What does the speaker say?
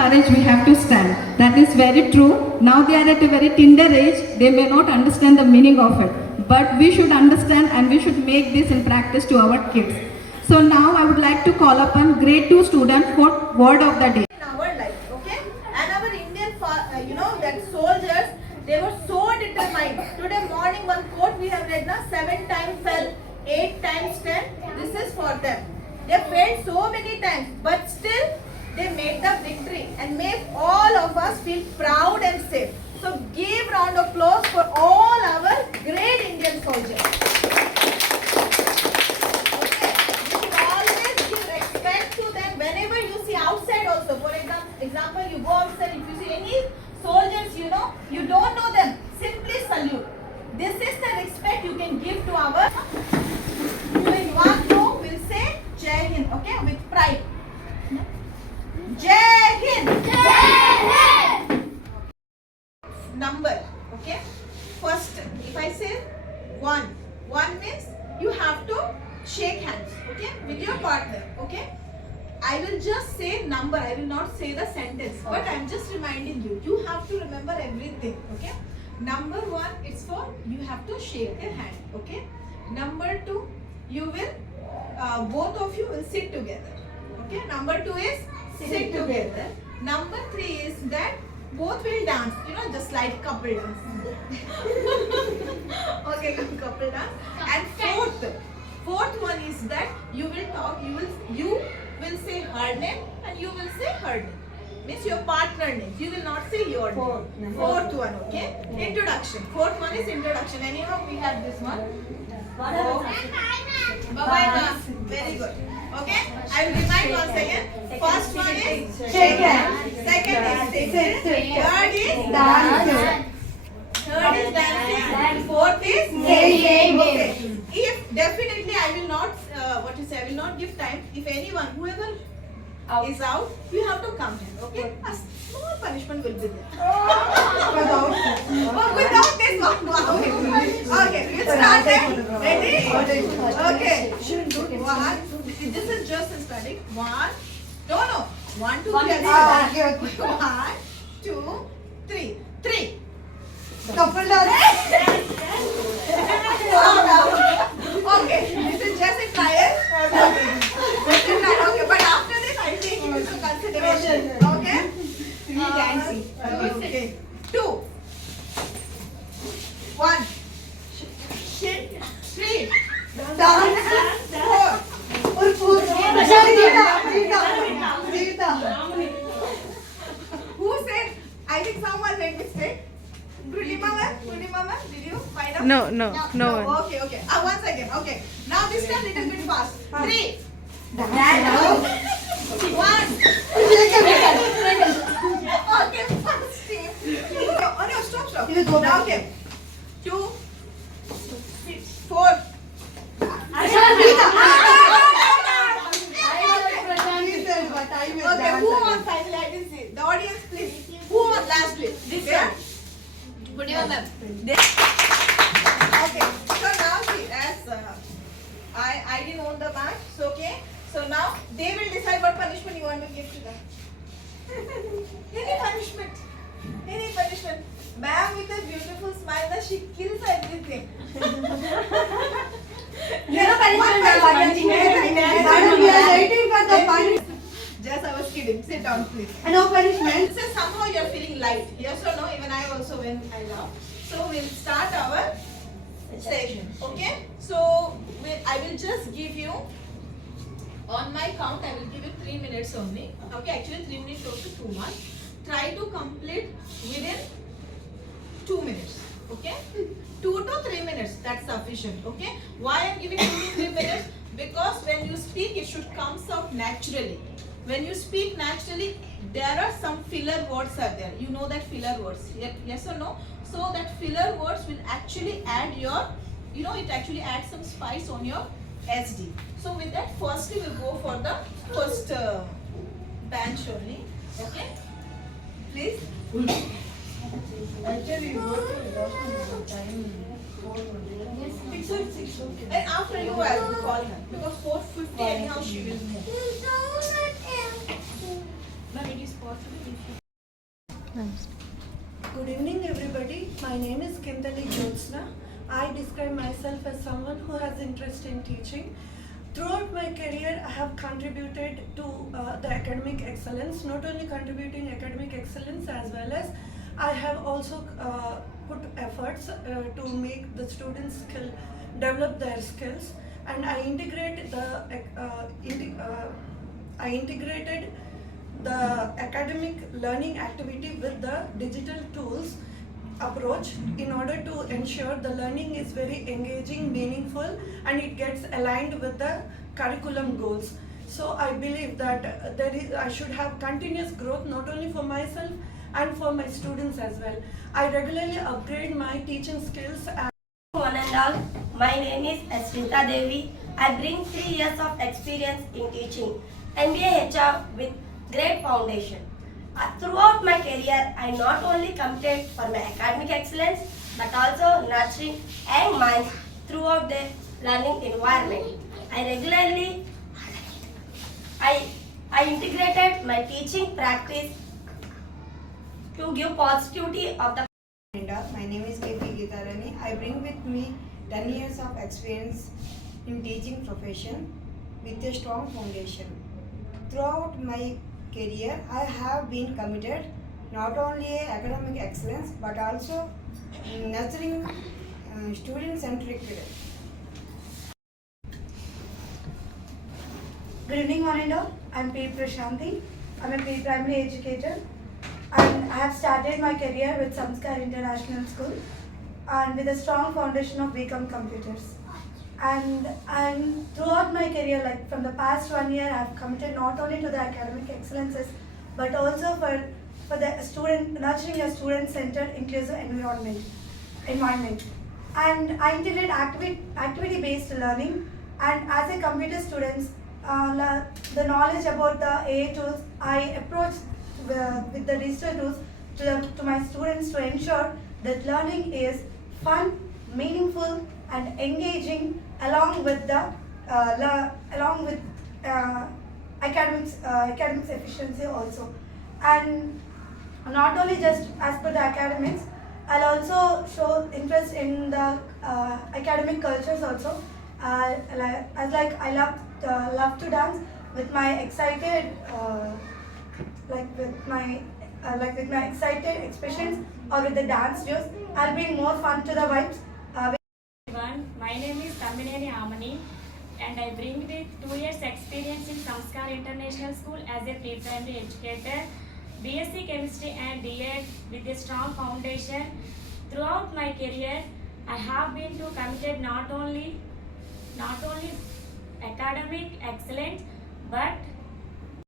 courage we have to stand. That is very true. Now they are at a very tender age. They may not understand the meaning of it. But we should understand and we should make this in practice to our kids. So now I would like to call upon grade 2 student for word of the day. In our life, okay? And our Indian, that soldiers, they were so determined. Today morning one quote we have read, 7 times fell, 8 times stand. This is for them. They failed so many times, but still they made the victory and made all of us feel proud and safe. So give round of applause for all our great Indian soldiers. Okay, you should always give respect to them whenever you see outside also. For example, you go outside, if you see any soldiers, you don't know them, simply salute. This is the respect you can give to our. When one go, we'll say Jai Hind, okay, with pride. Jai Hind. Jai Hind. Number, okay. First, if I say one means you have to shake hands, okay, with your partner, okay. I will just say number, I will not say the sentence, but I am just reminding you, you have to remember everything, okay. Number 1, it's for you have to shake their hand, okay. Number 2, you will, both of you will sit together, okay. Number 2 is sit together. Number 3 is that both will dance, just like couple dance. Okay, couple dance. And fourth one is that you will talk, you will say her name and you will say her name. Means your partner name. You will not say your name. Fourth one, okay? Introduction. Fourth one is introduction. Anyhow, we have this one. Bye-bye. Very good. Okay? I will remind once again. First one is shake hands. Second is sit. Third is dance. Third is dancing. Fourth is singing. Okay. If definitely I will not, I will not give time. If anyone, whoever is out, you have to come here. Okay? A small punishment will be there. Without this one. Okay, we'll start it. Ready? Okay. This is just starting. 1, 2, 3. 1, 2, 3. 3. Couple dance. Okay, this is just a trial. Okay, but after this I will take it into consideration. Okay? 3 dancing. Okay. 2. 1. 3. Dance. 4. Who said? I think someone made mistake. Pretty mama, did you find out? No one. Okay. Once again. Okay. Now this time little bit fast. 3. 1. Okay, fast team. Oh no, stop. Now okay. 2, 4. Okay, who won finally? I didn't see. The audience, please. Who won last place? This one. Put your ma'am. Okay. So now see, as I didn't own the match, so okay. So now they will decide what punishment you want to give to them. Any punishment. Ma'am with a beautiful smile, that she kills everything. Just I was kidding. Sit down, please. No punishment. So somehow you are feeling light. Yes or no? Even I also when I laugh. So we'll start our session. Okay? So I will just give you, on my count, I will give you 3 minutes only. Okay? Actually 3 minutes also too much. Try to complete within 2 minutes. Okay? 2 to 3 minutes. That's sufficient. Okay? Why I am giving 2 to 3 minutes? Because when you speak, it should come out naturally. When you speak naturally, there are some filler words are there. You know that filler words. Yes or no? So that filler words will actually add your, it actually adds some spice on your SD. So with that, firstly we'll go for the first bench only. Okay? Please. Actually, you go to time. And after you, I will call her. Because 4:50 anyhow she will move. Ma'am, it is Good evening, everybody. My name is Kindali Jyotsna. I describe myself as someone who has interest in teaching. Throughout my career, I have contributed to the academic excellence, not only contributing academic excellence as well as I have also put efforts to make the students develop their skills, and I integrated the academic learning activity with the digital tools approach in order to ensure the learning is very engaging, meaningful, and it gets aligned with the curriculum goals. So I believe that I should have continuous growth not only for myself and for my students as well. I regularly upgrade my teaching skills. One and all, my name is Asrita Devi. I bring 3 years of experience in teaching MBA HR with great foundation. Throughout my career, I not only competed for my academic excellence but also nurturing young minds throughout their learning environment. I integrated my teaching practice to give positivity of the. My name is KP Gitarani. I bring with me 10 years of experience in teaching profession with a strong foundation. Throughout my career, I have been committed not only academic excellence but also nurturing student-centric. Good evening, one and all. I'm P. Prashanti. I'm a pre-primary educator, and I have started my career with Samskar International School and with a strong foundation of BCom Computers. And throughout my career, like from the past 1 year, I have committed not only to the academic excellences, but also for the student, nurturing a student-centered inclusive environment. And I integrate activity-based learning, and as a computer student, the knowledge about the AI tools, I approach with the digital tools to my students to ensure that learning is fun, meaningful, and engaging along with academics efficiency also. And not only just as per the academics, I'll also show interest in the academic cultures also. I love to dance with my excited with my excited expressions or with the dance videos. I'll bring more fun to the vibes. Everyone, my name is Tamineni Amani, and I bring with 2 years experience in Samskar International School as a pre-primary educator, BSc Chemistry and D.Ed with a strong foundation. Throughout my career, I have been committed not only academic excellence but